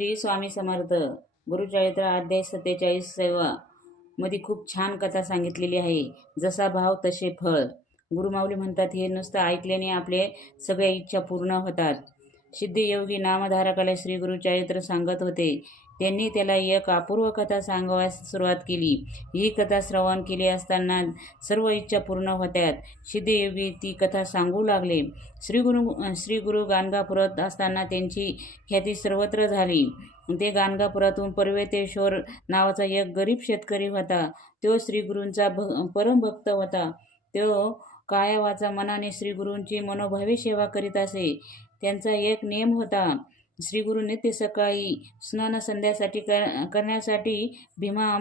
श्री स्वामी समर्थ गुरुचरित्र अध्याय सत्तेचाळीस सेवा. मध्ये खूप छान कथा सांगितलेली आहे. जसा भाव तसे फळ. गुरुमाऊली म्हणतात हे नुसतं ऐकल्याने आपले सगळ्या इच्छा पूर्ण होतात. सिद्धियोगी नामधारकाला श्रीगुरु चरित्र सांगत होते. त्यांनी त्याला एक अपूर्व कथा सांगवायस सुरुवात केली. ही कथा श्रवण केली असताना सर्व इच्छा पूर्ण होत्यात. सिद्धयोगी ती कथा सांगू लागले. श्रीगुरु श्रीगुरु श्री गाणगापुरात असताना त्यांची ख्याती सर्वत्र झाली. ते गाणगापुरातून पर्वतेश्वर नावाचा एक गरीब शेतकरी होता. तो श्रीगुरूंचा भ परमभक्त होता. तो कायावाचा मनाने श्रीगुरूंची मनोभावी सेवा करीत असे. त्यांचा एक नियम होता. श्रीगुरु नित्य सकाळी स्नान संध्यासाठी कर करण्यासाठी भीमा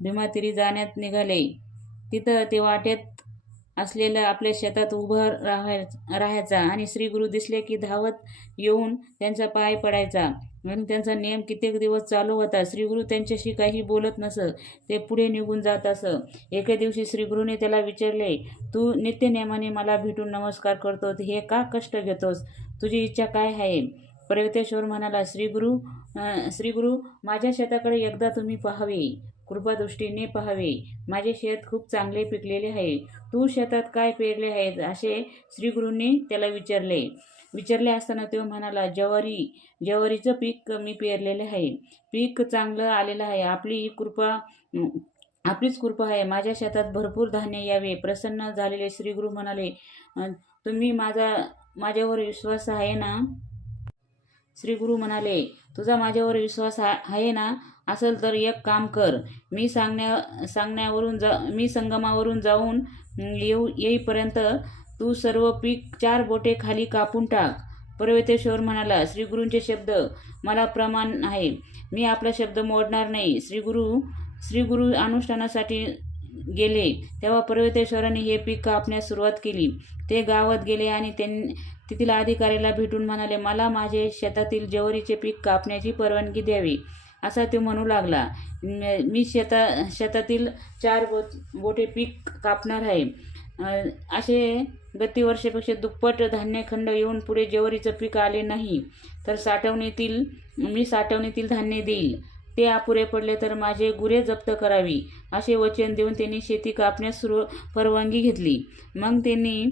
भीमातिरी जाण्यात निघाले. तिथं ते वाटेत असलेल्या आपल्या शेतात उभं राहाय राहायचा आणि श्रीगुरु दिसले की धावत येऊन त्यांचा पाय पडायचा. आणि त्यांचा नियम कित्येक दिवस चालू होता. श्रीगुरु त्यांच्याशी काही बोलत नसं ते पुढे निघून जात असं एके दिवशी श्रीगुरूने त्याला विचारले तू नित्यनेमाने मला भेटून नमस्कार करतोस? हे का कष्ट घेतोस? तुझी इच्छा काय आहे? पर्वतेश्वर म्हणाला श्रीगुरु श्रीगुरु माझ्या शेताकडे एकदा तुम्ही पाहावे. कृपादृष्टीने पाहावे. माझे शेत खूप चांगले पिकलेले आहे. तू शेतात काय पेरले आहेत? असे श्रीगुरूंनी त्याला विचारले. विचारले असताना तो म्हणाला जवारी जवारीचं पीक मी पेरलेले आहे. पीक चांगलं आलेलं आहे. आपली ही कृपा आपलीच कृपा आहे. माझ्या शेतात भरपूर धान्य यावे. प्रसन्न झालेले श्रीगुरु म्हणाले तुम्ही माझा माझ्यावर विश्वास आहे ना? श्रीगुरु म्हणाले तुझा माझ्यावर विश्वास आहे ना? असेल तर एक काम कर. मी सांगण्या सांगण्यावरून जा मी संगमावरून जाऊन येऊ येईपर्यंत तू सर्व पीक चार बोटे खाली कापून टाक. पर्वतेश्वर म्हणाला श्रीगुरूंचे शब्द मला प्रमाण आहे. मी आपला शब्द मोडणार नाही. श्रीगुरू श्रीगुरु अनुष्ठानासाठी गेले. तेव्हा पर्वतेश्वराने हे पीक कापण्यास सुरुवात केली. ते गावात गेले आणि त्यांनी तेथील अधिकाऱ्याला भेटून म्हणाले मला माझे शेतातील जवारीचे पीक कापण्याची परवानगी द्यावी. असा तो म्हणू लागला. मी शेता शेतातील चार बो बोटे पीक कापणार आहे. असे गती वर्षापेक्षा दुप्पट धान्यखंड येऊन पुढे ज्वारीचं पीक आले नाही तर साठवणीतील मी साठवणीतील धान्य देईल. ते अपुरे पडले तर माझे गुरे जप्त करावी असे वचन देऊन त्यांनी शेती कापण्यास सुरू परवानगी घेतली. मग त्यांनी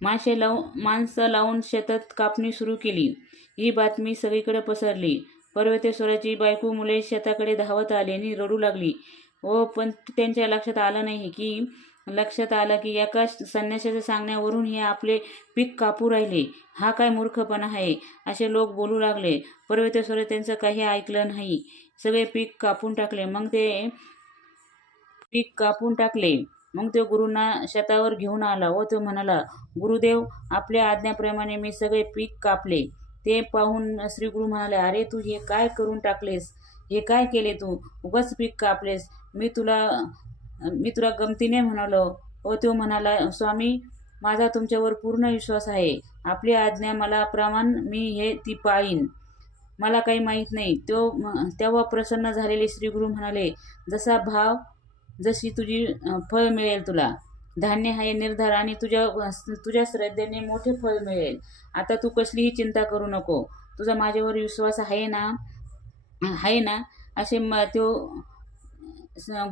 मासे लावून माणसं लावून शेतात कापणी सुरू केली. ही बातमी सगळीकडे पसरली. पर्वतेश्वराची बायको मुले शेताकडे धावत आली आणि रडू लागली. व पण त्यांच्या लक्षात आलं नाही की लक्षात आलं की एका संन्याशाच्या सांगण्यावरून हे आपले पीक कापू राहिले. हा काय मूर्खपणा आहे? असे लोक बोलू लागले. पर्वतेश्वर त्यांचं काही ऐकलं नाही. सगळे पीक कापून टाकले. मग ते पीक कापून टाकले. मग तो गुरुंना शेतावर घेऊन आला व तो म्हणाला गुरुदेव आपल्या आज्ञाप्रमाणे मी सगळे पीक कापले. ते पाहून श्री गुरु म्हणाले अरे तू हे काय करून टाकलेस? हे काय केले तू? उगाच पीक कापलेस. मी तुला मी तुला गमतीने म्हणालो. व तो म्हणाला स्वामी माझा तुमच्यावर पूर्ण विश्वास आहे. आपली आज्ञा मला प्रमाण मी हे ती पाळीन. मला काही माहीत नाही. तो तेव्हा प्रसन्न झालेले श्रीगुरु म्हणाले जसा भाव जशी तुझी फळ मिळेल तुला. धान्य आहे निर्धार आणि तुझ्या तुझ्या श्रद्धेने मोठे फळ मिळेल. आता तू कसलीही चिंता करू नको. तुझा माझ्यावर विश्वास आहे ना आहे ना? असे म तो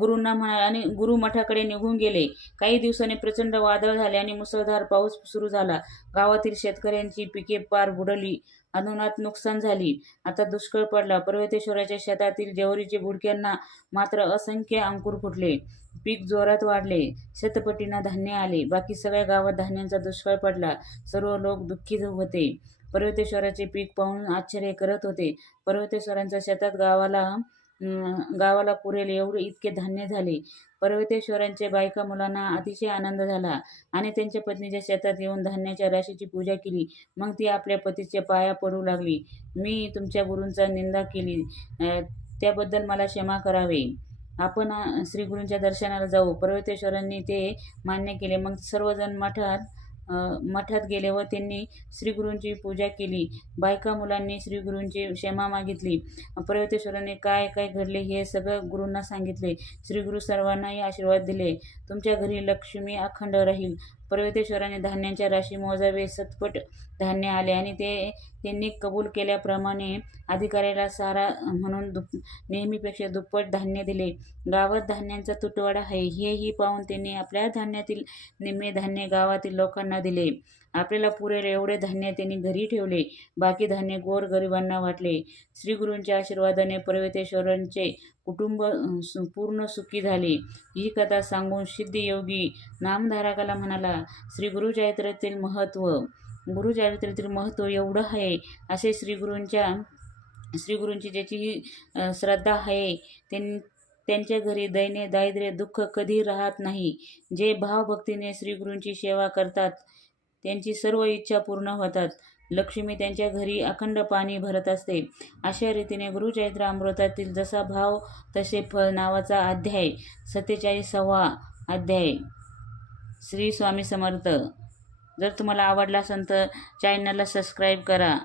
गुरूंना म्हणा आणि गुरु मठाकडे निघून गेले. काही दिवसांनी प्रचंड वादळ झाले आणि मुसळधार पाऊस सुरू झाला. गावातील शेतकऱ्यांची पिके पार बुडली. अनुनात नुकसान झाली. आता दुष्काळ पडला. पर्वतेश्वराच्या शेतातील जेवरीचे बुडक्यांना मात्र असंख्य अंकुर फुटले. पीक जोरात वाढले. शतपटींना धान्य आले. बाकी सगळ्या गावात धान्यांचा दुष्काळ पडला. सर्व लोक दुःखी होते. पर्वतेश्वराचे पीक पाहून आश्चर्य करत होते. पर्वतेश्वरांच्या शेतात गावाला गावाला पुरेल एवढे इतके धान्य झाले. पर्वतेश्वरांच्या बायका मुलांना अतिशय आनंद झाला आणि त्यांच्या पत्नीच्या शेतात येऊन धान्याच्या राशीची पूजा केली. मग ती आपल्या पतीच्या पाया पडू लागली. मी तुमच्या गुरूंचा निंदा केली. त्याबद्दल मला क्षमा करावे. आपण श्रीगुरूंच्या दर्शनाला जाऊ. पर्वतेश्वरांनी ते मान्य केले. मग सर्वजण मठात मठात गेले व त्यांनी श्रीगुरूंची पूजा केली. बायका मुलांनी श्रीगुरूंची क्षमा मागितली. पर्वतेश्वराने काय काय घडले हे सगळं गुरूंना सांगितले. श्रीगुरू सर्वांनाही आशीर्वाद दिले. तुमच्या घरी लक्ष्मी अखंड राहील. पर्वतेश्वराने धान्यांच्या राशी मोजावे सतपट धान्य आले आणि ते त्यांनी कबूल केल्याप्रमाणे अधिकाऱ्याला सारा म्हणून दुप नेहमीपेक्षा दुप्पट धान्य दिले. गावात धान्यांचा तुटवडा आहे. हेही पाहून त्यांनी आपल्या धान्यातील निम्मे धान्य गावातील लोकांना दिले. आपल्याला पुरेल एवढे धान्य त्यांनी घरी ठेवले. बाकी धान्य गोरगरिबांना वाटले. श्रीगुरूंच्या आशीर्वादाने पर्वतेश्वरांचे कुटुंब पूर्ण सुखी झाले. ही कथा सांगून सिद्धयोगी नामधारकाला म्हणाला श्री गुरुचरित्रातील महत्त्व गुरुचरित्रातील महत्त्व एवढं आहे. असे श्रीगुरूंच्या श्रीगुरूंची ज्याची ही श्रद्धा आहे त्यां त्यांच्या घरी दैन्य दारिद्र्य दुःख कधी राहत नाही. जे भावभक्तीने श्रीगुरूंची सेवा करतात त्यांची सर्व इच्छा पूर्ण होतात. लक्ष्मी त्यांच्या घरी अखंड पाणी भरत असते. अशा रीतीने गुरुचरित्र अमृतातील जसा भाव तसे फळ नावाचा अध्याय सत्तेचाळीसावा अध्याय. श्री स्वामी समर्थ. जर तुम्हाला आवडला असेल तर चॅनलला सबस्क्राईब करा.